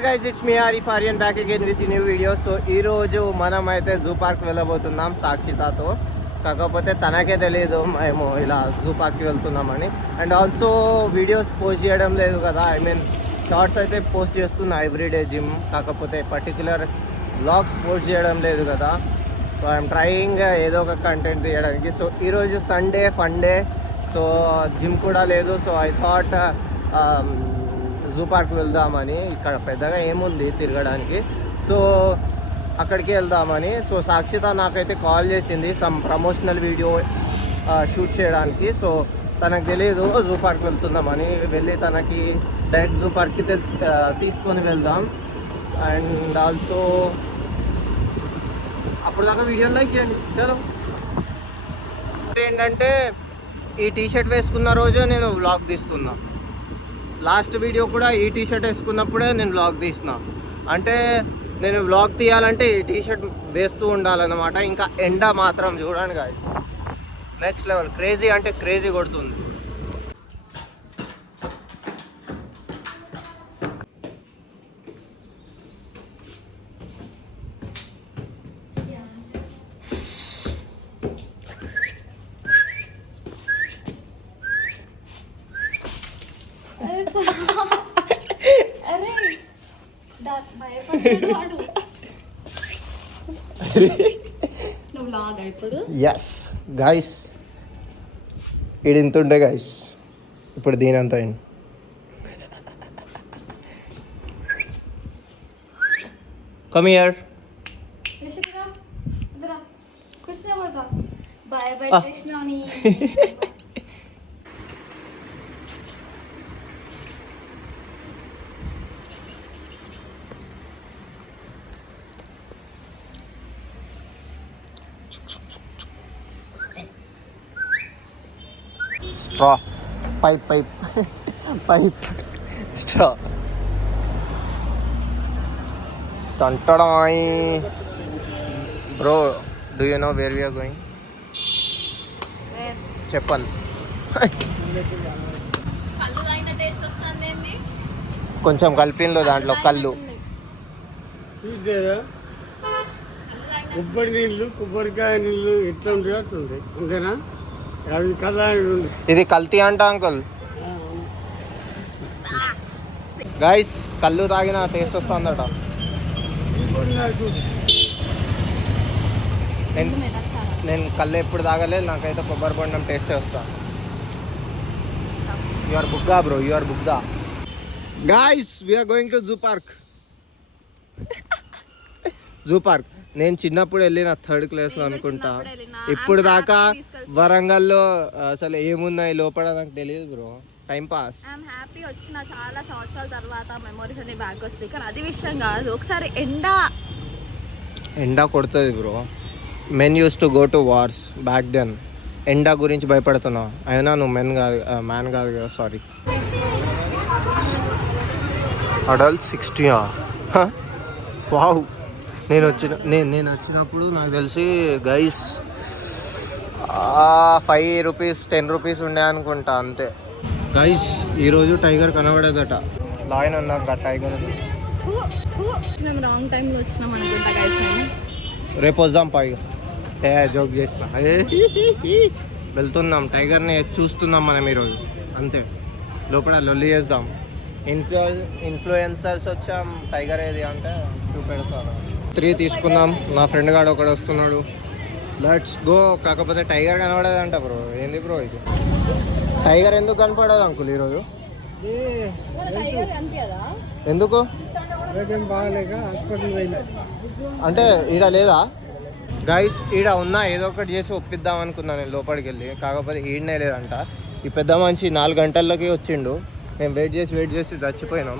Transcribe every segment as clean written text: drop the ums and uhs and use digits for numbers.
guys, it's me Arif Aryan back again with a new video. So ఈరోజు మనం అయితే zoo park వెళ్ళబోతున్నాం సాక్షితతో. కాకపోతే తనకే తెలియదు మేము ఇలా జూ పార్క్కి వెళ్తున్నామని. అండ్ ఆల్సో వీడియోస్ పోస్ట్ చేయడం లేదు కదా, ఐ మీన్ షార్ట్స్ అయితే పోస్ట్ చేస్తున్నా ఎవ్రీడే జిమ్, కాకపోతే పర్టికులర్ వ్లాగ్స్ పోస్ట్ చేయడం లేదు కదా. సో ఐఎమ్ ట్రయింగ్ ఏదో ఒక కంటెంట్ తీయడానికి. సో ఈరోజు Sunday fun day, so gym కూడా లేదు. So I thought zoo park వెళ్దామని. ఇక్కడ పెద్దగా ఏముంది తిరగడానికి, సో అక్కడికి వెళ్దామని. సో సాక్షిత నాకైతే కాల్ చేసింది సమ్ ప్రమోషనల్ వీడియో షూట్ చేయడానికి. సో తనకు తెలియదు జూ పార్క్ వెళ్తున్నామని. వెళ్ళి తనకి డైరెక్ట్ జూ పార్క్కి తీసుకొని వెళ్దాం. అండ్ ఆల్సో అప్పుడు దాకా వీడియోని లైక్ చేయండి. చలో, ఏంటంటే ఈ టీషర్ట్ వేసుకున్న రోజు నేను వ్లాగ్ తీస్తున్నా. లాస్ట్ వీడియో కూడా ఈ టీషర్ట్ వేసుకున్నప్పుడే నేను వ్లాగ్ తీసిన. అంటే నేను వ్లాగ్ తీయాలంటే ఈ టీషర్ట్ వేస్తూ ఉండాలన్నమాట. ఇంకా ఎండ మాత్రం చూడండి గాయ్స్, నెక్స్ట్ లెవెల్, క్రేజీ అంటే క్రేజీ కొడుతుంది. ఎస్ గాయస్, ఇది ఇంత ఉండే గాయస్, ఇప్పుడు దీని అంత అయింది. Come here. Straw, pipe straw తంటడాయి. Bro, do you know where we are going? చెప్పండి. కొంచెం కలిపిందో దాంట్లో కళ్ళు. కొబ్బరి నీళ్ళు, కొబ్బరికాయ నీళ్ళు ఎట్లా ఉంటాయి అట్లుంటాయి, అంతేనా? అది కదా. ఇది కల్తీ అంట అంకుల్. గైస్, కళ్ళు తాగిన టేస్ట్ వస్తుందట. నేను కళ్ళు ఎప్పుడు తాగలేదు, నాకైతే కొబ్బరి బొండం టేస్టే వస్తా. యు ఆర్ బుగ్గా బ్రో, యు ఆర్ బుగ్గా. Guys, we are going to zoo park. Zoo park నేను చిన్నప్పుడు వెళ్ళిన, 3rd క్లాస్లో అనుకుంటా. ఇప్పుడు దాకా వరంగల్లో అసలు ఏమున్నాయి లోపల నాకు తెలియదు bro. Time pass. I'm happy వచ్చిన చాలా సంవత్సరాల తర్వాత మెమరీస్ అన్ని బ్యాక్ వస్తాయి. కానీ అది విషయం కాదు, ఒకసారి ఎండ కొడుతుంది bro. Men use to go to wars back then. ఎండ గురించి భయపడుతున్నావు అయినా నువ్వు మ్యాన్ కాదు కదా, సారీ. అడల్ట్ 60. వావ్, నేను వచ్చినప్పుడు నాకు తెలిసి గైస్ 5 రూపీస్ 10 రూపీస్ ఉండే అనుకుంటా, అంతే. గైస్, ఈరోజు టైగర్ కనబడేదట. లాయన్ అన్నారు టైగర్. రాంగ్ టైంలో వచ్చినాం అనుకుంటా గైస్. రేపు వద్దాం పైగా. జోక్ చేసిన. వెళ్తున్నాం, టైగర్ని చూస్తున్నాం మనం ఈరోజు, అంతే. లోపల లొల్లి చేద్దాం. ఇన్ఫ్లుయెన్సర్స్ వచ్చాం, టైగర్ ఏది అంటే చూపెడతాను. 3 తీసుకుందాం. నా ఫ్రెండ్ గాడు ఒకడు వస్తున్నాడు, లెట్స్ గో. కాకపోతే టైగర్ కనపడదంట బ్రో. ఏంది బ్రో ఇది? టైగర్ ఎందుకు కనపడదు అంకుల్ ఈరోజు? ఎందుకు అంటే ఈడ లేదా? గైస్, ఈడ ఉన్నా ఏదో ఒకటి చేసి ఒప్పిద్దాం అనుకున్నాను నేను లోపలికి వెళ్ళి. కాకపోతే ఈడనే లేదంట. ఈ పెద్ద మనిషి 4 గంటల్లోకి వచ్చిండు. మేము వెయిట్ చేసి చచ్చిపోయినాం.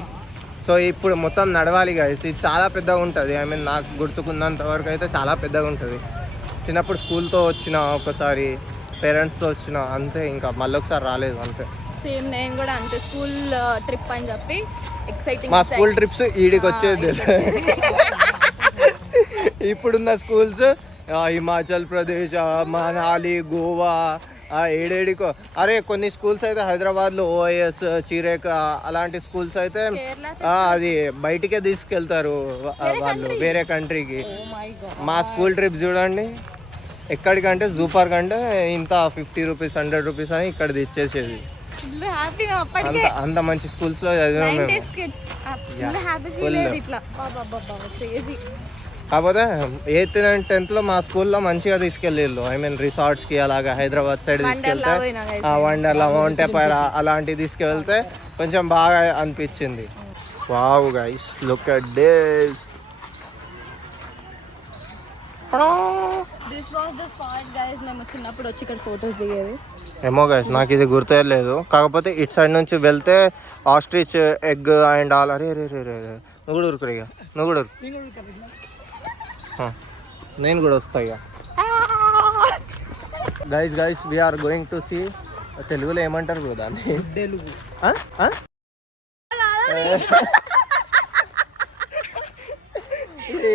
సో ఇప్పుడు మొత్తం నడవాలి గైస్. ఇది చాలా పెద్దగా ఉంటుంది. ఐ మీన్ నాకు గుర్తుకున్నంత వరకు అయితే చాలా పెద్దగా ఉంటుంది. చిన్నప్పుడు స్కూల్తో వచ్చిన, ఒకసారి పేరెంట్స్తో వచ్చిన, అంతే. ఇంకా మళ్ళీ ఒకసారి రాలేదు, అంతే. సేమ్ నేను కూడా అంతే. స్కూల్ ట్రిప్ అని చెప్పి ఎక్సైటింగ్. మా స్కూల్ ట్రిప్స్ ఈడికి వచ్చేది. ఇప్పుడున్న స్కూల్స్ హిమాచల్ ప్రదేశ్, మనాలి, గోవా, ఏడేడికో అరే కొన్ని స్కూల్స్ అయితే హైదరాబాద్లో ఓఐఎస్ చీరేక అలాంటి స్కూల్స్ అయితే అది బయటికే తీసుకెళ్తారు వాళ్ళు వేరే కంట్రీకి. మా స్కూల్ ట్రిప్ చూడండి ఎక్కడికంటే జూ పార్క్ అంటే ఇంత 50 రూపీస్ 100 రూపీస్ అని ఇక్కడ ఇచ్చేసేది. అంత మంచి స్కూల్స్ లో చదివాం కాకపోతే 8th and 10th లో మా స్కూల్లో మంచిగా తీసుకెళ్ళిళ్ళు. ఐ మీన్ రిసార్ట్స్ కి అలాగా హైదరాబాద్ సైడ్ తీసుకెళ్తే వండర్లా మౌంట్ ఎపైరా అలాంటివి తీసుకెళ్తే కొంచెం బాగా అనిపించింది. Wow guys look at this. This was the spot guys. మేము చిన్నప్పుడు వచ్చి ఇక్కడ ఫోటోస్ దిగేది. ఏమో గైస్ నాకు ఇది గుర్తులేదు. కాకపోతే ఇటు సైడ్ నుంచి వెళ్తే ఆస్ట్రిచ్ ఎగ్ అండ్ ఆల్. అరే రే రే రే నువ్వు కూడా ఉరుకురు ఇక నువ్వు కూడా ఉరుకు. నేను కూడా వస్తా ఇక. Guys we are going to see. తెలుగులో ఏమంటారు బ్రో దాన్ని?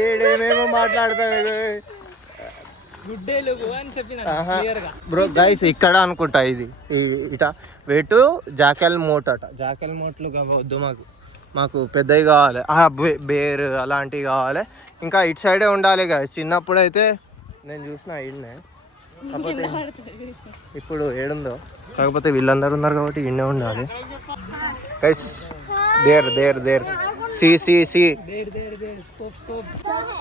ఏడేమేమో మాట్లాడతాను బ్రో. గైస్ ఇక్కడ అనుకుంటా ఇది ఇట వెటు జాకెల్ మోట్ అట. జాకెల్ మోట్లు వద్దు మాకు పెద్దవి కావాలి, బేర్ అలాంటివి కావాలి. ఇంకా ఇటు సైడే ఉండాలి గైస్. చిన్నప్పుడు అయితే నేను చూసిన ఈడనే, కాకపోతే ఇప్పుడు ఏడుందో. కాకపోతే వీళ్ళందరూ ఉన్నారు కాబట్టి ఈడనే ఉండాలి గైస్. దేర్ సి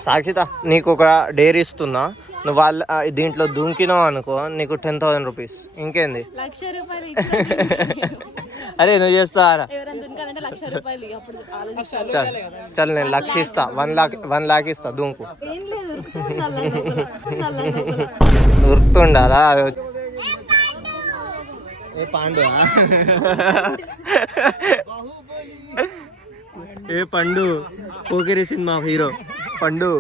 సాక్షిత నీకు ఒక డేర్ ఇస్తున్నా. నువ్వు వాళ్ళ దీంట్లో దుంకినావు అనుకో నీకు 10,000 రూపీస్. ఇంకేంది? అరే నువ్వు చేస్తారా? చల్ నేను లక్ష ఇస్తా. 1 lakh ఇస్తా దుంకు. ఉరుకుతుండాలా? ఏ పాండు ఏ పండు పోకిరి సినిమా హీరో పండు.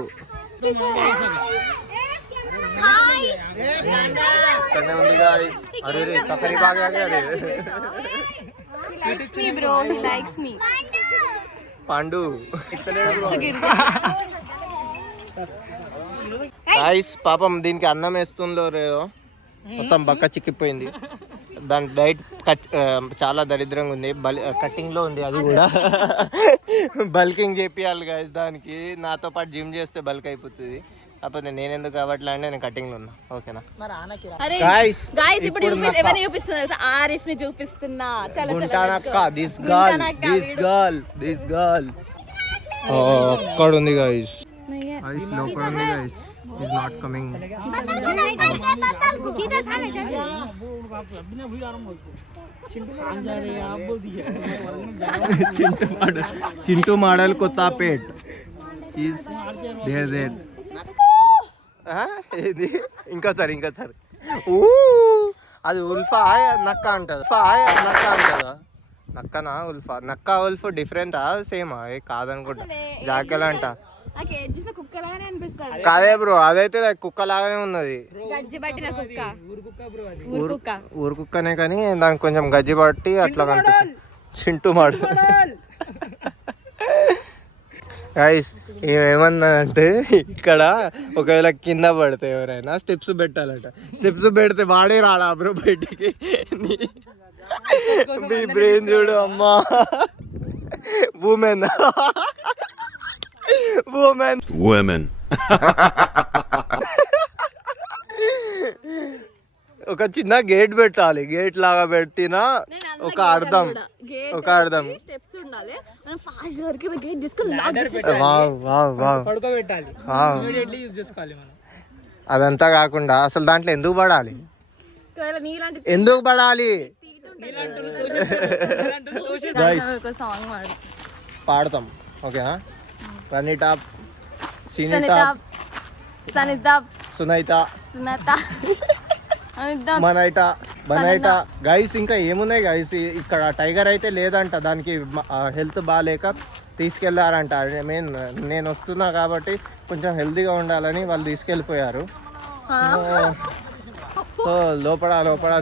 అరే రే తసరి బాగా పండు. గైస్ పాపం దీనికి అన్నం వేస్తుందో లేదో మొత్తం బక్క చిక్కిపోయింది. దాని డైట్ చాలా దరిద్రంగా ఉంది. కట్టింగ్లో ఉంది. అది కూడా బల్కింగ్ చేపియాలి గైస్. దానికి నాతో పాటు జిమ్ చేస్తే బల్క్ అయిపోతుంది. కాకపోతే నేను ఎందుకు కావట్లే అంటే నేను కటింగ్లో ఉన్నా. ఓకేనా గైస్? ఇప్పుడు ఆరిఫ్ ని చూపిస్తున్నా. దిస్ గర్ల్ అక్కడ ఉంది గైస్. లోపల ఉంది guys. He's not coming. Chintu model Kothapet. ఇది ఇంకోసారి అది ఉల్ఫా నక్క అంటది. నక్కనా ఉల్ఫా? నక్క ఉల్ఫ్ డిఫరెంటా సేమా? కాదనుకుంటా. జాకెల్ అంట కాదే బ్రో. అదైతే కుక్క లాగానే ఉన్నది. ఊరు కుక్కనే కానీ దానికి కొంచెం గజ్జి పట్టి అట్లా కనిపిస్తుంది. చింటూ మోడల్. గైస్ ఏమన్నా అంటే ఇక్కడ ఒకవేళ కింద పడితే ఎవరైనా స్టెప్స్ పెట్టాలట. స్టెప్స్ పెడితే వాడే రాడా బ్రో బయటికి? మీ బ్రెయిన్ చూడు అమ్మా. ఉమెన్ ఒక చిన్న గేట్ పెట్టాలి. గేట్ లాగా పెట్టినా ఒక అర్థం అదంతా కాకుండా అసలు దాంట్లో ఎందుకు పడాలి? పాడతాం ఓకేనా? రనిటా సునైత బనైటా గైస్. ఇంకా ఏమున్నాయి గైస్ ఇక్కడ? టైగర్ అయితే లేదంట. దానికి హెల్త్ బాగాలేక తీసుకెళ్లారంట. నేను వస్తున్నా కాబట్టి కొంచెం హెల్తీగా ఉండాలని వాళ్ళు తీసుకెళ్ళిపోయారు. సో లోపల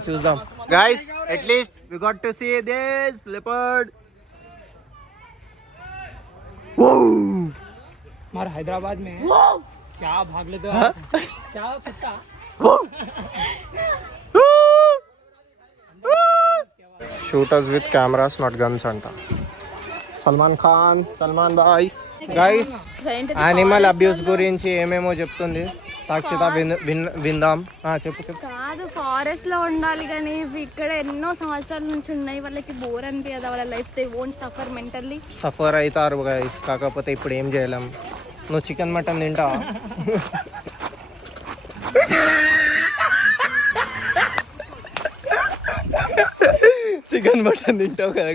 చూద్దాం guys. At least we got to see this leopard. हमारे हैदराबाद में क्या भाग लेते हो क्या कुत्ता shooters with cameras not guns అంట. సల్మాన్ బాయ్. గైస్ యానిమల్ అబ్యూస్ గురించి ఏమేమో చెప్తుంది సాక్షిత, విందాం. చెప్పు. కాదు, ఫారెస్ట్ లో ఉండాలి కానీ ఇక్కడ ఎన్నో సంవత్సరాల నుంచి ఉన్నాయి. వాళ్ళకి బోర్ అనిపించదు, వాళ్ళ life they won't suffer mentally. Suffer అవుతారు గైస్, కాకపోతే ఇప్పుడు ఏం చేయలేం. నువ్వు చికెన్ మటన్ తింటావా? చికెన్ మటన్ తింటావు కదా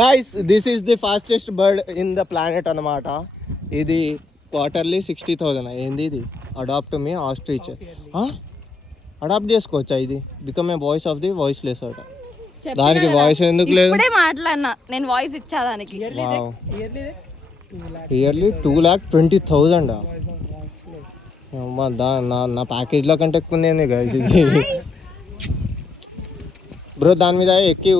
guys this is the fastest bird in the planet అన్నమాట. ఇది క్వార్టర్లీ 60,000. ఏంది ఇది? అడాప్ట్ మీ ఆస్ట్రిచ్. అడాప్ట్ చేసుకోవచ్చా ఇది? Become a voice of the voiceless అట. దానికి వాయిస్ ఎందుకు లేదు? ఇప్పుడే మాట్లాడినా నేను, వాయిస్ ఇచ్చా దానికి. ఇయర్లీ 2,20,000. నా ప్యాకేజ్లో కంటే ఎక్కువ ఉంది గైస్ ఇది. బ్రో దాని మీద ఎక్కి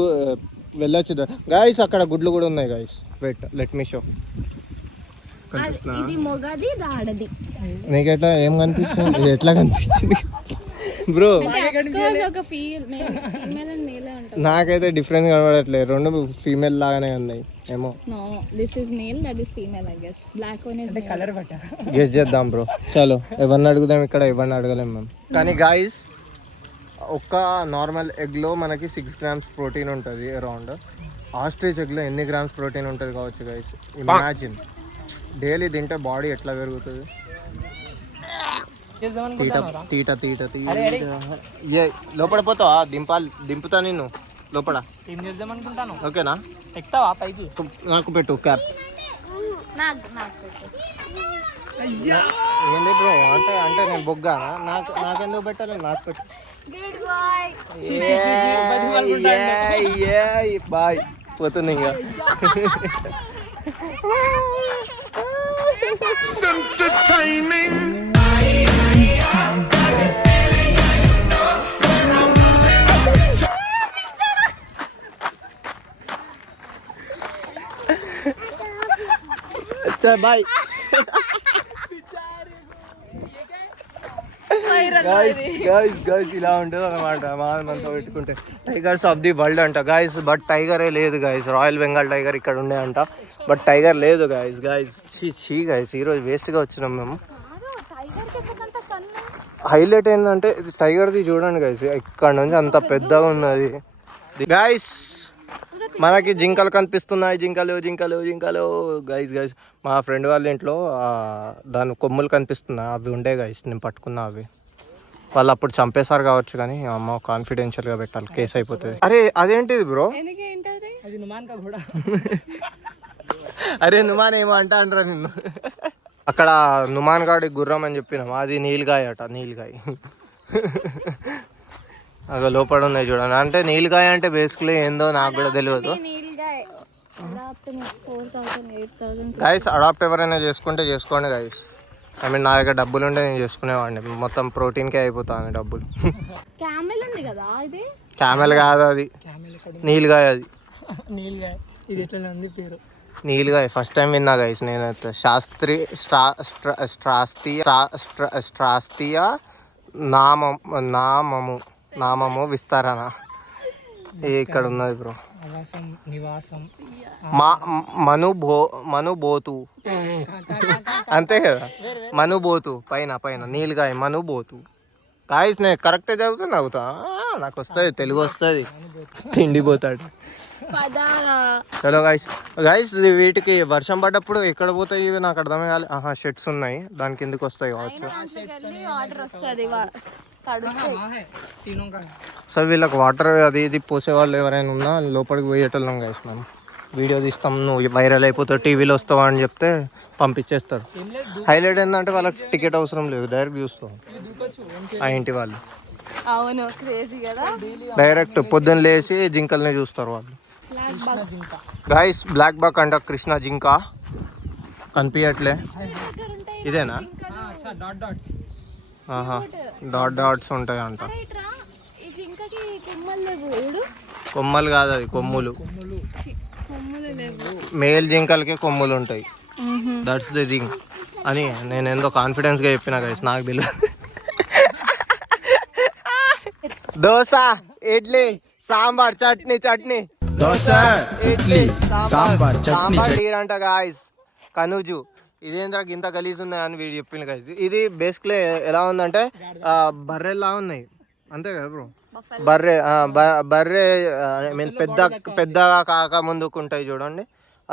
వెళ్ళొచ్చు గైస్. అక్కడ గుడ్లు కూడా ఉన్నాయి guys. Wait let me show. ఇది మొగది, దాడది. నీకు ఎట్లా ఏం కనిపిస్తుంది? ఇది ఎట్లా కనిపిస్తుంది బ్రో? ఒక ఫీమేల్ అండ్ మేల్ ఉంటుంది. నాకైతే డిఫరెంట్ కనబడట్లేదు, రెండు ఫీమేల్ లాగానే ఉన్నాయి ఏమో. No, this is male, that is female. I guess black one is colour బట్ట. గెస్ చేద్దాం బ్రో. చలో, ఎవరిని అడుగుదాం? ఇక్కడ ఎవరిని అడగలేం మేము. కానీ గాయస్ ఒక్క నార్మల్ ఎగ్లో మనకి 6 grams ప్రోటీన్ ఉంటుంది అరౌండ్. ఆస్ట్రిచ్ ఎగ్లో ఎన్ని గ్రామ్స్ ప్రోటీన్ ఉంటుంది కావచ్చు గైస్? ఇమాజిన్. డైలీ తింటే బాడీ ఎట్లా పెరుగుతుంది? తీట ఏ లోపల పోతావా? దింపుతా నిన్ను లోపల. ఓకేనా? నాకు పెట్టు క్యాప్. ఏంది బ్రో? అంటే నేను బొగ్గానా? నాకెందుకు పెట్టాలి? నాకు పెట్టు. బాయ్, పోతుంది ఇంకా. బాయ్ గైస్ ఇలా ఉంటుంది అనమాట. మనతో పెట్టుకుంటే టైగర్స్ ఆఫ్ ది వరల్డ్ అంట గైస్. బట్ టైగరే లేదు గైస్. రాయల్ బెంగాల్ టైగర్ ఇక్కడ ఉండే అంట, బట్ టైగర్ లేదు గైస్. గైస్ ఈరోజు వేస్ట్గా వచ్చినాం మేము. హైలైట్ ఏంటంటే టైగర్ది చూడండి గైస్, ఇక్కడ నుంచి అంత పెద్దగా ఉన్నది గైస్. మనకి జింకలు కనిపిస్తున్నాయి. జింకలు గైస్. మా ఫ్రెండ్ వాళ్ళ ఇంట్లో దాని కొమ్ములు కనిపిస్తున్నాయి. అవి ఉండే గైస్, నేను పట్టుకున్నా అవి. వాళ్ళు అప్పుడు చంపేశారు కావచ్చు, కానీ అమ్మ కాన్ఫిడెన్షియల్గా పెట్టాలి, కేసు అయిపోతుంది. అరే అదేంటిది బ్రో? అరే నుమాన్ ఏమో అంటారా నిన్ను? అక్కడ నుమాన్ గాడి గుర్రం అని చెప్పినాం, అది నీల్గాయ అట. నీల్గాయ అక్కడ లోపల ఉన్నాయి చూడండి. అంటే నీల్గాయ అంటే బేసిక్లీ ఏందో నాకు కూడా తెలియదు గైస్. అడాప్ట్ ఎవరైనా చేసుకోండి గైస్. ఐ మీన్ నా దగ్గర డబ్బులు ఉంటే నేను చేసుకునేవాడిని. మొత్తం ప్రోటీన్కే అయిపోతాను డబ్బులు. క్యామెల్ కాదు అది, నీల్గాయ. అది నీల్గాయ ఫస్ట్ టైం విన్నా గైస్ నేనైతే. శాస్త్రీయ నామము విస్తరణ ఇక్కడ ఉన్నది బ్రో. మనుబోతు అంతే కదా, మనుబోతు పైన నీల్గాయ మనుబోతు. గాయస్ నేను కరెక్ట్ చదువుతా, నాకు వస్తుంది, తెలుగు వస్తుంది. తిండిపోతాడు. చలో గైస్ వీటికి వర్షం పడ్డప్పుడు ఎక్కడ పోతాయి ఇవి నాకు అర్థమే కాదు. షెడ్స్ ఉన్నాయి, దాని కిందకి వస్తాయి కావచ్చు. సో వీళ్ళకి వాటర్ అది ఇది పోసే వాళ్ళు ఎవరైనా ఉన్నా లోపలికి పోయేటోళ్ళం గైస్. మనం వీడియో తీస్తాం, నువ్వు వైరల్ అయిపోతావు, టీవీలో వస్తావా అని చెప్తే పంపించేస్తారు. హైలైట్ ఏంటంటే వాళ్ళకి టికెట్ అవసరం లేదు, డైరెక్ట్ చూస్తాం ఆ ఇంటి వాళ్ళు. అవును, క్రేజీ కదా. డైరెక్ట్ పొద్దున్న లేచి జింకల్ని చూస్తారు వాళ్ళు. గైస్ బ్లాక్ బక్ అంట, కృష్ణ జింక కనిపించట్లే. ఇదేనా? డాట్స్ ఉంటాయి అంట. కొమ్మలు కాదు, అది కొమ్ములు. మేల్ జింకలకి కొమ్ములు ఉంటాయి. దట్స్ ది థింగ్ అని నేను ఎంతో కాన్ఫిడెన్స్గా చెప్పిన గైస్, నాకు తెలియదు. దోశ, ఇడ్లీ, సాంబార్, చట్నీ. దోశ ఇడ్లీ సాంబార్ చట్నీ డీర్ అంట గాయస్ కనుజు. ఇదేంద్ర ఇంత గలీజ్ ఉన్నాయి అని వీడు చెప్పింది గాయస్. ఇది బేసిక్లీ ఎలా ఉందంటే బర్రెలా ఉన్నాయి అంతే కదా బ్రో. బర్రె ఐ మీన్ పెద్దగా కాక ముందుకుంటాయి చూడండి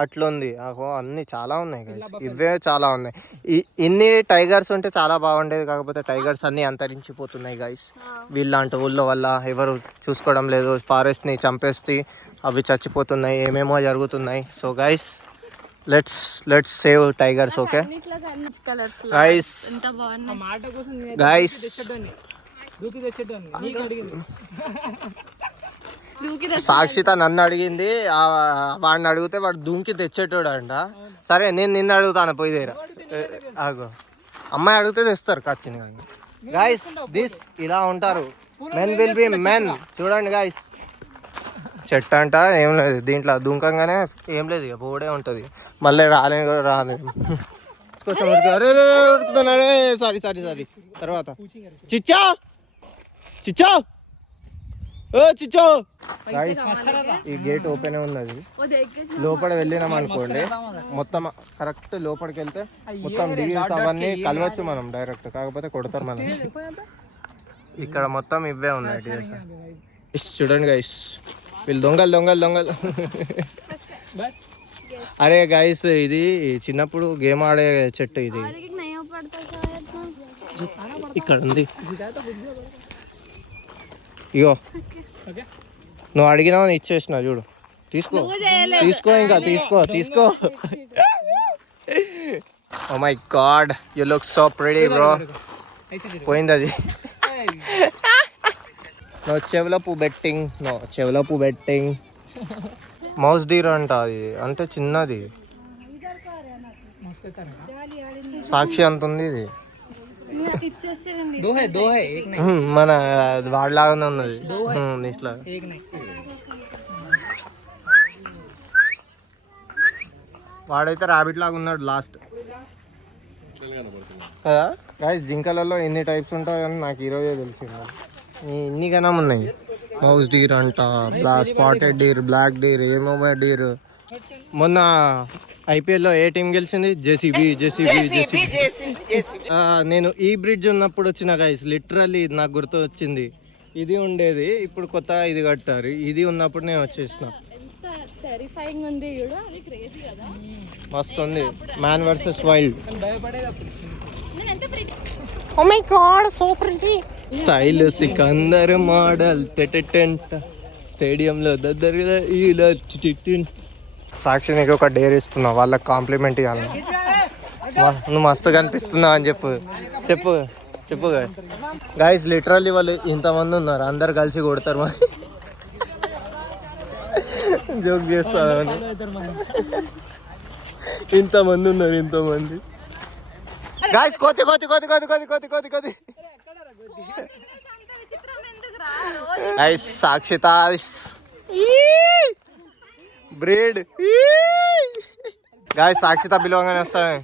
అట్లుంది. అన్ని చాలా ఉన్నాయి గైస్, ఇవే చాలా ఉన్నాయి. ఇన్ని టైగర్స్ ఉంటే చాలా బాగుండేది, కాకపోతే టైగర్స్ అన్ని అంతరించిపోతున్నాయి గైస్. వీళ్ళంటి ఊళ్ళో వల్ల ఎవరు చూసుకోవడం లేదు, ఫారెస్ట్ని చంపేస్తే అవి చచ్చిపోతున్నాయి, ఏమేమో జరుగుతున్నాయి. So guys let's save tigers. Okay guys guys Sakshitha నన్ను అడిగింది, వాడిని అడిగితే వాడు దూకి తెచ్చేటోడు అంట. సరే నేను నిన్ను అడుగుతాను పోయి దగ్గర ఆగో. అమ్మాయి అడిగితే తెస్తారు ఖచ్చితంగా. గైస్ దిస్ ఇలా ఉంటారు, మెన్ విల్ బి మెన్. చూడండి గైస్, చెట్టు అంట ఏం లేదు, దీంట్లో దుంకంగానే ఏం లేదు, ఇక బోర్డే ఉంటుంది. మళ్ళీ రాలేదు కూడా రాలేదు. Sorry sorry sorry. తర్వాత చిచ్చా చిచ్చా చిచ్చో. ఈ గేట్ ఓపెన్ ఉన్నది, లోపల వెళ్ళినాం అనుకోండి మొత్తం కరెక్ట్ లోపలికి వెళ్తే మొత్తం డీల్స్ అవన్నీ కలవచ్చు మనం డైరెక్ట్, కాకపోతే కొడతారు మనం. ఇక్కడ మొత్తం ఇవే ఉన్నాయి డీల్స్. చూడండి గైస్, వీళ్ళు దొంగలు. అరే గైస్, ఇది చిన్నప్పుడు గేమ్ ఆడే చెట్టు, ఇది ఇక్కడ ఉంది. ఇగో నువ్వు అడిగినావు ఇచ్చేసిన చూడు, తీసుకో ఇంకా తీసుకో. Oh my god, you look so pretty bro. పోయింది అది. చెవుల పువ్వు బెట్టింగ్. మౌస్ డీర్ అంట, అది అంటే చిన్నది, సాక్షి అంత ఉంది ఇది. మన వాడిలాగానే ఉన్నది ఇట్లా. వాడైతే ర్యాబిట్ లాగా ఉన్నాడు లాస్ట్ కదా. గాయస్ జింకలలో ఎన్ని టైప్స్ ఉంటాయని నాకు ఈరోజే తెలిసింది. ఇన్ని గనం ఉన్నాయి. మౌస్ డీర్ అంట, స్పాటెడ్ డీర్, బ్లాక్ డీర్, ఏమో డీర్. మొన్న ఐపీఎల్లో ఏ టీం గెలిచింది? జేసీబీ. నేను ఈ బ్రిడ్జ్ ఉన్నప్పుడు వచ్చిన గైస్, లిటరల్లీ నాకు గుర్తు వచ్చింది. ఇది ఉండేది, ఇప్పుడు కొత్త ఇది కట్టారు. ఇది ఉన్నప్పుడు నేను వచ్చేసిన. మస్తు ఉంది. Man versus wild. Oh my god, so pretty. Style Sikandar model tent స్టేడియంలో దగ్గరగా ఇలా. సాక్షి నీకు ఒక డేర్ ఇస్తున్నా, వాళ్ళకి కాంప్లిమెంట్ ఇవ్వాలి. నువ్వు మస్తు కనిపిస్తున్నావు అని చెప్పు గైస్. లిటరల్లీ వాళ్ళు ఇంతమంది ఉన్నారు, అందరు కలిసి కొడతారు మరి. జోక్ చేస్తారు, ఇంతమంది ఉన్నారు. గైస్ కోతి. Guys Sakshitha breed. Guys Sakshitha పిలవగానే వస్తాయి.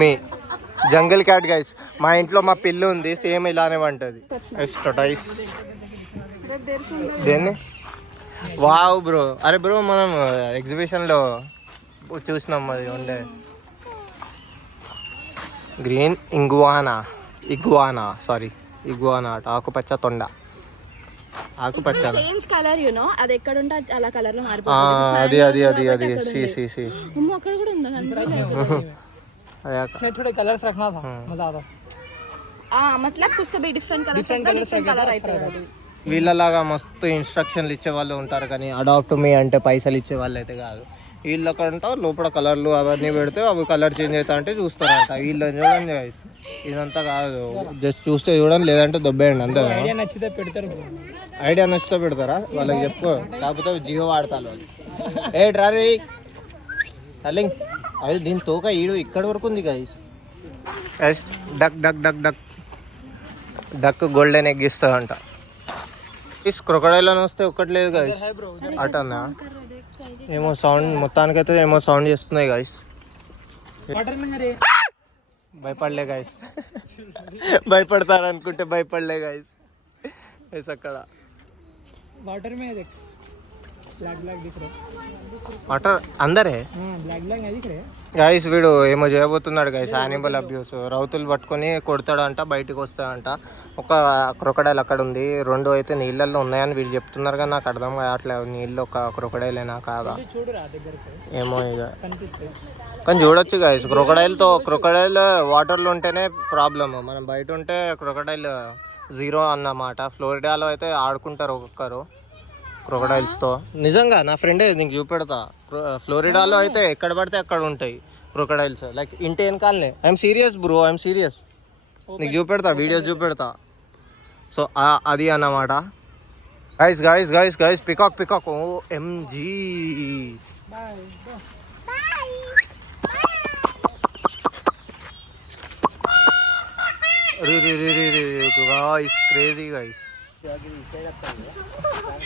మీ జంగల్ క్యాట్ గైస్. మా ఇంట్లో మా పిల్లి ఉంది, సేమ్ ఇలానే ఉంటుంది. ఎస్టోటైస్ దేన్ని? Wow bro. అరే బ్రో, మనం ఎగ్జిబిషన్లో చూసినాం, అది ఉండే గ్రీన్ ఇగువానా అట, ఆకుపచ్చ తొండ. ఆకుపచ్చ చేంజ్ కలర్ యు నో, అది ఎక్కడ ఉంటే అలా కలర్ లో మారిపోతుంది. అది సి అక్కడ కూడా ఉందా? कलर्स रखना था, मजा आता. मतलब कुछ तो भी डिफरेंट कलर అయితే వీళ్ళలాగా మస్తు ఇన్స్ట్రక్షన్లు ఇచ్చే వాళ్ళు ఉంటారు, కానీ అడాప్ట్ మీ అంటే పైసలు ఇచ్చే వాళ్ళు అయితే కాదు. వీళ్ళకంట లోపల కలర్లు అవన్నీ పెడితే అవి కలర్ చేంజ్ అవుతా అంటే చూస్తారంట. వీళ్ళని చూడండి గైస్, ఇదంతా కాదు, జస్ట్ చూస్తే చూడండి, లేదంటే దొబ్బేయండి అంతే. ఐడియా నచ్చితే పెడతారా? వాళ్ళకి చెప్పు, కాకపోతే జియో వాడతారు వాళ్ళు. ఏ డ్రారీ డార్లింగ్, అది దీని తోక ఇక్కడ వరకు ఉంది గైస్. డక్ గోల్డెన్ ఎగ్ ఇస్తుందంట. క్రొకడైల్ అని వస్తే ఒక్కటి లేదు గైస్. అటన్నా ఏమో సౌండ్ మొత్తానికైతే ఏమో సౌండ్ చేస్తున్నాయి గాయస్. वाटर में है रे భయపడలే గాయస్. భయపడతారు అనుకుంటే భయపడలే గాయస్. అక్కడ वाटर में है देख ब्लैक ब्लैक दिख रहे వాటర్ అందరే हाँ ब्लैक ब्लैक नहीं दिख रहे గాయస్. వీడు ఏమో చేయబోతున్నాడు గాయస్, యానిమల్ అబ్యూస్. రౌతులు పట్టుకొని కొడతాడంట, బయటికి వస్తాడంట. ఒక క్రొకడైల్ అక్కడ ఉంది, 2 అయితే నీళ్ళల్లో ఉన్నాయని వీళ్ళు చెప్తున్నారు. కానీ నాకు అర్థం కావట్లేదు నీళ్ళు ఒక క్రొకడైలేనా కాదా చూడు రా దగ్గరికి ఏమో ఇక. కనిపిస్తుంది కానీ చూడొచ్చు గాయస్, క్రొకడైల్ వాటర్లో ఉంటేనే ప్రాబ్లమ్. మనం బయట ఉంటే క్రొకడైల్ జీరో అన్నమాట. ఫ్లోరిడాలో అయితే ఆడుకుంటారు ఒక్కొక్కరు క్రొకడైల్స్తో. నిజంగా నా ఫ్రెండే నీకు చూపెడతా. ఫ్లోరిడాలో అయితే ఎక్కడ పడితే అక్కడ ఉంటాయి క్రొకడైల్స్, లైక్ ఇంటి వెనకాలనే. I'm serious bro, I'm serious. నీకు చూపెడతా, వీడియోస్ చూపెడతా. సో అది అన్నమాట. Guys guys guys guys peacock peacock OMG. Guys crazy guys.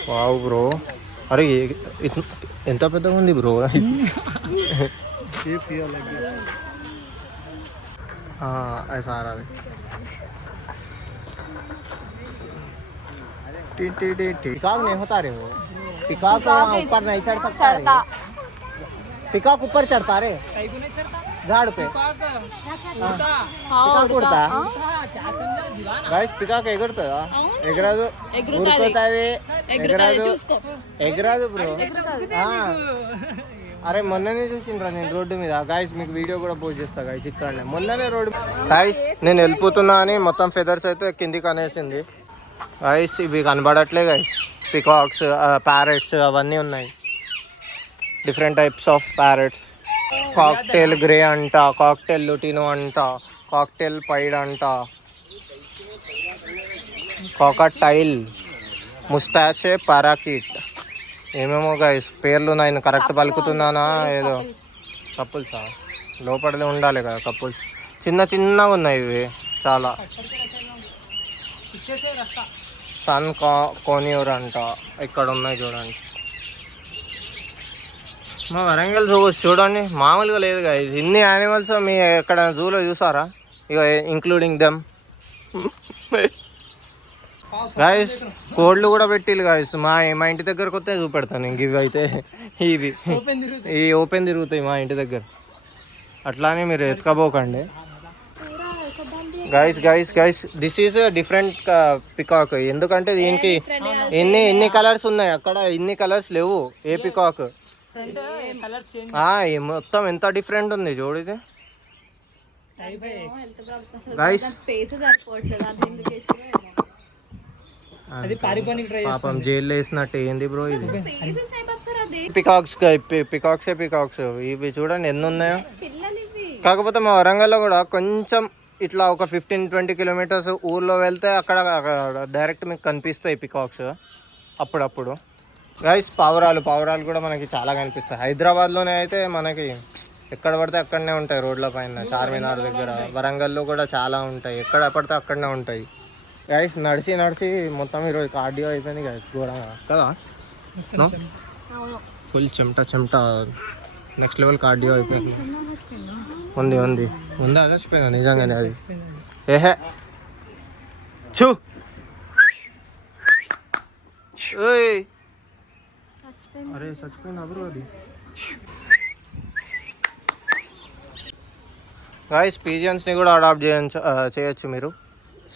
Wow bro. అరే ఎంత పెద్దగా ఉంది బ్రో. సార్ అది पिकॉक नहीं होता रे वो. पिकॉक ऊपर नहीं चढ़ सकता रे. पिकॉक ऊपर चढ़ता रे झाड़ पे. पिकॉक उड़ता गाइस. पिकॉक ఎగురుతుందా? ఎగరదు. ఎగరదు బ్రో. అరే మొన్ననే చూసిండ్రా నేను రోడ్డు మీద గాయస్. మీకు వీడియో కూడా పోస్ట్ చేస్తా గాయస్. ఇక్కడనే మొన్ననే రోడ్డు గాయస్. నేను వెళ్ళిపోతున్నా అని మొత్తం ఫెదర్స్ అయితే కిందికి అనేసింది గాయస్. ఇవి కనబడట్లే గాయస్. పికాక్స్, ప్యారెట్స్ అవన్నీ ఉన్నాయి. Different types of parrots. Cocktail grey అంట, కాక్టైల్ లుటినో అంట, కాక్టైల్ పైడ్ అంట, కాకటైల్, ముస్టాచే పారాకిట్, ఏమేమో గైస్ పేర్లు. నేను కరెక్ట్ పలుకుతున్నానా ఏదో. కపుల్సా? లోపలనే ఉండాలి కదా కపుల్స్. చిన్న చిన్నగా ఉన్నాయి ఇవి చాలా. సన్ కోనియూర్ అంట ఇక్కడ ఉన్నాయి చూడండి. మా వరంగల్ చూడండి మామూలుగా లేదు గైస్. ఇన్ని యానిమల్స్ మీ ఎక్కడ జూలో చూసారా? ఇక ఇంక్లూడింగ్ దెమ్ గాయస్. కోళ్ళు కూడా పెట్టిల్లు గాయస్. మా ఇంటి దగ్గరకు వస్తే చూపెడతాను. ఇంక ఇవి అయితే ఇవి ఓపెన్ తిరుగుతాయి మా ఇంటి దగ్గర. అట్లానే మీరు ఎత్తుకపోకండి guys. Guys guys this is different peacock. ఎందుకంటే దీనికి ఎన్ని కలర్స్ ఉన్నాయి, అక్కడ ఇన్ని కలర్స్ లేవు ఏ పికాక్. మొత్తం ఎంత డిఫరెంట్ ఉంది చూడు ఇది గైస్. పాపం జైల్లో వేసినట్టు ఏంది బ్రో ఇది. పికాక్స్ ఇవి చూడండి ఎన్ని ఉన్నాయో. కాకపోతే మా వరంగల్లో కూడా కొంచెం ఇట్లా ఒక 15-20 కిలోమీటర్స్ ఊర్లో వెళ్తే అక్కడ డైరెక్ట్ మీకు కనిపిస్తాయి పికాక్స్ అప్పుడప్పుడు గైస్. పావురాలు కూడా మనకి చాలా కనిపిస్తాయి. హైదరాబాద్లోనే అయితే మనకి ఎక్కడ పడితే అక్కడనే ఉంటాయి రోడ్ల పైన, చార్మినార్ దగ్గర. వరంగల్లో కూడా చాలా ఉంటాయి, ఎక్కడ పడితే అక్కడనే ఉంటాయి గైస్. నడిచి మొత్తం ఈరోజు కార్డియో అయిపోయింది గైస్ ఘోరంగా కదా. ఫుల్ చెమట నెక్స్ట్ లెవెల్ కార్డియో అయిపోయింది. ఉంది అదే చచ్చిపోయిందా నిజంగానే అది. ఏహే చూ అరే చచ్చిపోయింది బ్రో అది. గాయస్ పీజియన్స్ని కూడా అడాప్ట్ చేయొచ్చు మీరు.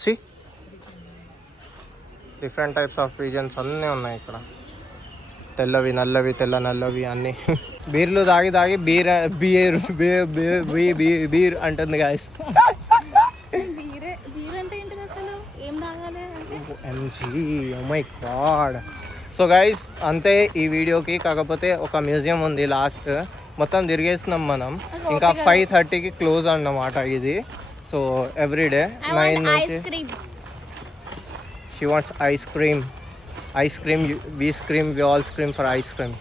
See different types of pigeons అన్నీ ఉన్నాయి ఇక్కడ. తెల్లవి, నల్లవి, నల్లవి అన్నీ. బీర్లు తాగి బీర్ అంటుంది guys. Oh my god. So guys అంతే ఈ వీడియోకి. కాకపోతే ఒక మ్యూజియం ఉంది లాస్ట్, మొత్తం తిరిగేస్తున్నాం మనం. ఇంకా 5:30కి క్లోజ్ అన్నమాట ఇది. సో ఎవ్రీడే 9 నుంచి. She wants ice cream. we all scream for ice cream.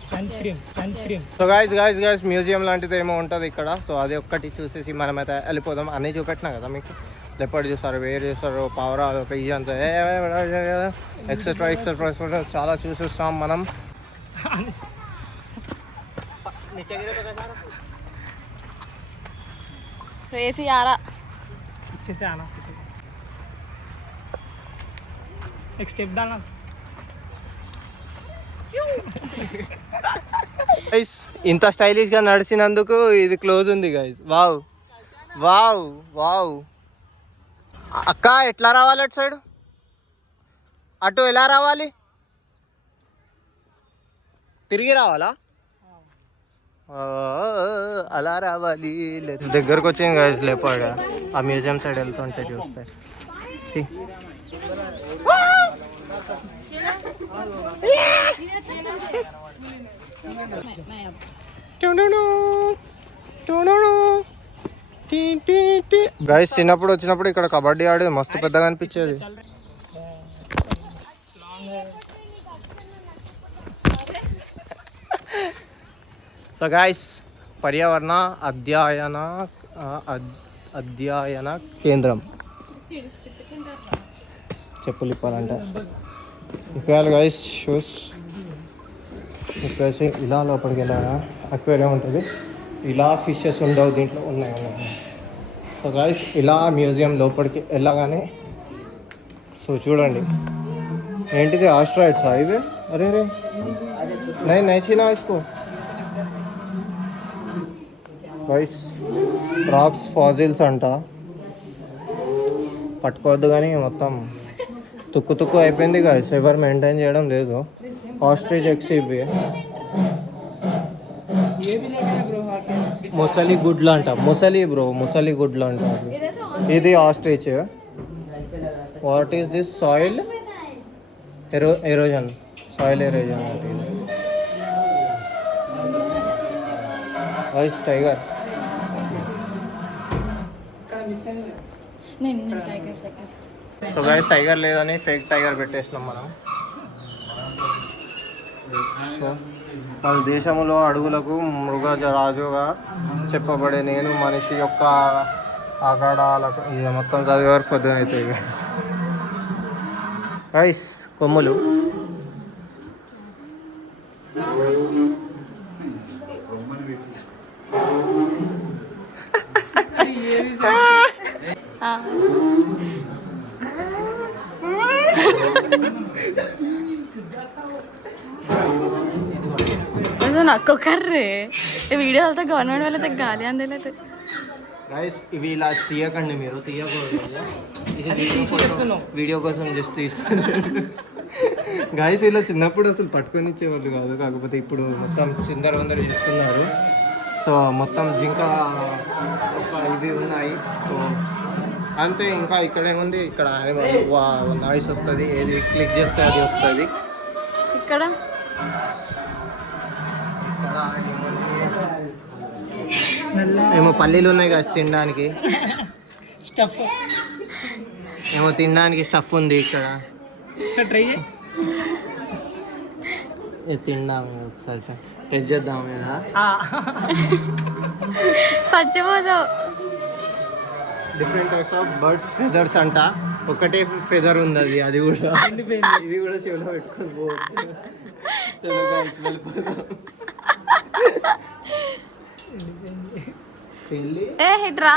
So guys museum లాంటిది ఏమో ఉంటుంది ఇక్కడ. సో అది ఒక్కటి చూసేసి మనమైతే వెళ్ళిపోదాం. అన్నీ చూపెట్టినా కదా మీకు. లెపర్డ్ చూస్తారు, వేరు చూస్తారు, పావురాలు, పిజియన్స్, ఎక్సెట్రా చాలా చూసేస్తాం మనం. नीचे गिरे तो कैसा रहा? रेसी आ रहा अच्छे से आना, एक स्टेप डालना। గైస్ ఇంత స్టైలిష్ గా నడిచినందుకు ఇది క్లోజ్ ఉంది గైస్. Wow wow wow. అక్క ఎట్లా రావాలి అటు సైడ్? అటు ఎలా రావాలి? తిరిగి రావాలా? అలా రావాలి. దగ్గరకు వచ్చింది గైస్ లేపాడు. ఆ మ్యూజియం సైడ్ వెళ్తుంటే చూస్తే గైస్ చిన్నప్పుడు వచ్చినప్పుడు ఇక్కడ కబడ్డీ ఆడేది మస్తు పెద్దగా అనిపించేది. సో గైస్ పర్యావరణ అధ్యయన కేంద్రం చెప్పులు ఇప్పాలంటే ఇప్పాలి గైస్. షూస్ ఇప్పేసి ఇలా లోపలికి వెళ్ళారా అక్వేరియం ఉంటుంది. ఇలా ఫిషెస్ ఉండవు దీంట్లో, ఉన్నాయి. సో గైస్ ఇలా మ్యూజియం లోపలికి వెళ్ళగానే సో చూడండి ఏంటిది ఆస్ట్రాయిడ్స్ ఇవే. అరే రే నైచినా ఇసుకో గైస్. రాక్స్ ఫాజిల్స్ అంట, పట్టుకోవద్దు కానీ మొత్తం తుక్కు అయిపోయింది గైస్. ఎవరు మెయింటైన్ చేయడం లేదు. ఆస్ట్రిచ్ ఎగ్స్ ఇవి ముసలి గుడ్లు అంట. ముసలి బ్రో, ముసలి గుడ్లు అంట. ఇది ostrich. What is this? Soil erosion, soil erosion అంటే guys. Tiger so guys tiger లేదని ఫేక్ టైగర్ పెట్టేసినాం మనం. సో మన దేశంలో అడుగులకు మృగ రాజుగా చెప్పబడే నేను మనిషి యొక్క ఆగడాలకు ఇది మొత్తం చదివే వరకు పొద్దున అవుతాయి గైస్. గైస్ కొమ్ములు నాకు కర్రే వీడియో వెళ్తే గవర్నమెంట్ వెళ్ళతే గాలి అందలేదు. గైస్ ఇవి ఇలా తీయకండి, మీరు తీయకూడదు. వీడియో కోసం జస్ట్ తీస్తాను గైస్. ఇలా చిన్నప్పుడు అసలు పట్టుకొని ఇచ్చేవాళ్ళు కాదు, కాకపోతే ఇప్పుడు మొత్తం చిందరవందరు చేస్తున్నారు. సో మొత్తం జింక ఇవి ఉన్నాయి. సో అంతే. ఇంకా ఇక్కడ ఏముంది, ఇక్కడ నాయిస్ వస్తుంది, ఏది క్లిక్ చేస్తే అది వస్తుంది. ఇక్కడ ఏమో పల్లీలు ఉన్నాయి కదా తినడానికి, స్టఫ్ ఏమో తినడానికి స్టఫ్ ఉంది ఇక్కడ. ట్రై తిందాము ఒకసారి, టెస్ట్ చేద్దాం. చచ్చిపోతావు. Different types of birds feathers అంట. ఒకటే ఫెదర్ ఉంది అది, అది కూడా ఇది కూడా చెవిలో పెట్టుకొని పోవచ్చు. చలో గైస్ వెళ్ళిపోదాం. ఏ హిట్రా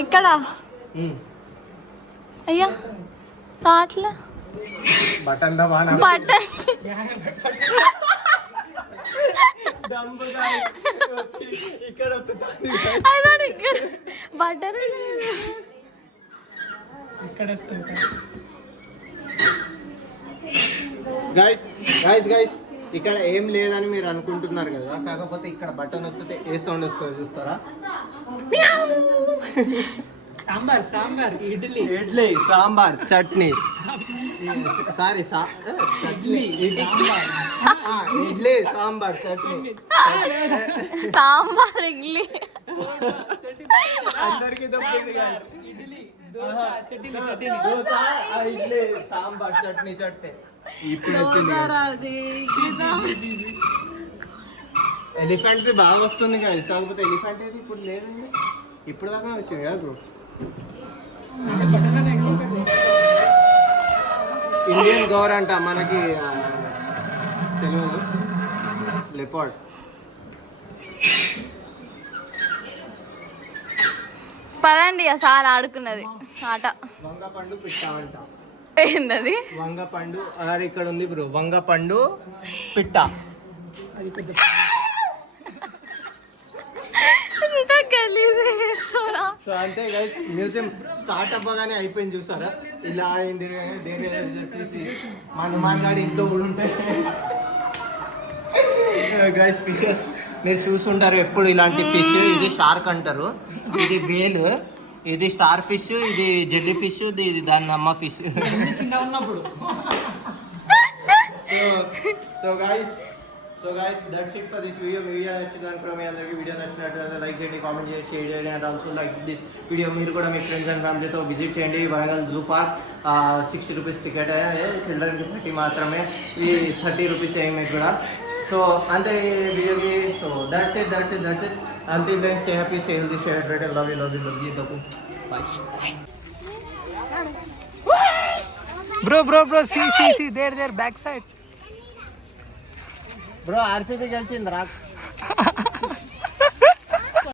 ఇక్కడ అయ్యా రాట్లా బటన్ బటన్ ఇక్కడ బటన్ ఇక్కడ గైస్ గైస్ గైస్ ఇక్కడ ఏం లేదని మీరు అనుకుంటున్నారు కదా, కాకపోతే ఇక్కడ బటన్ వస్తే ఏ సౌండ్ వస్తుందో చూస్తారా? సాంబార్ సాంబార్ ఇడ్లీ ఇడ్లీ సాంబార్ చట్నీ సారీ చట్నీ ఇడ్లీ సాంబార్ చట్నీ సాంబార్ ఇడ్లీ అందరికీ తప్పింది కాదు. దోశ ఇడ్లీ సాంబార్ చట్నీ చట్నీ ఇప్పుడు వచ్చింది. ఎలిఫెంట్ బాగా వస్తుంది కదా, కాకపోతే ఎలిఫెంట్ అయితే ఇప్పుడు లేదు, ఇప్పుడు దాకా వచ్చింది కదా బ్రో. ఇండియన్ గౌర్ అంట మనకి తెలియదు. లెపార్డ్ పదండి అసలు ఆడుకున్నది ఆట. వంగపండు పిట్ట అంట. ఏందది? వంగపండు అరే ఇక్కడ ఉంది బ్రో, వంగపండు పిట్ట. సో అంతే గైస్, మ్యూజియం స్టార్ట్ అవ్వగానే అయిపోయింది చూసారా, ఇలా అయింది. చూసి మాట్లాడి ఇంట్లో కూడా ఉంటాయి గైస్. ఫిషెస్ మీరు చూసుంటారు ఎప్పుడు ఇలాంటి ఫిష్. ఇది షార్క్ అంటారు, ఇది వేల్, ఇది స్టార్ ఫిష్, ఇది జెల్లీ ఫిష్, ఇది దాని అమ్మ ఫిష్. చిన్న ఉన్నప్పుడు. So guys that's it for this video. నచ్చింది అనుకున్నాం మీ అందరికీ. వీడియో నచ్చినట్లయితే లైక్ చేయండి, కామెంట్ చేసి షేర్ చేయండి. And also like this video. మీరు కూడా మీ ఫ్రెండ్స్ అండ్ ఫ్యామిలీతో విజిట్ చేయండి Warangal zoo park. 60 rupees ticket, చిల్డ్రన్కి 30 మాత్రమే. ఈ 30 రూపీస్ ఏమి కూడా. సో అంతే వీడియోకి. So that's it. Until then, stay happy, stay healthy, stay hydrated. Love you. Bye. Bro, see, there, back side. Bro, RCB గెలిచింది రా.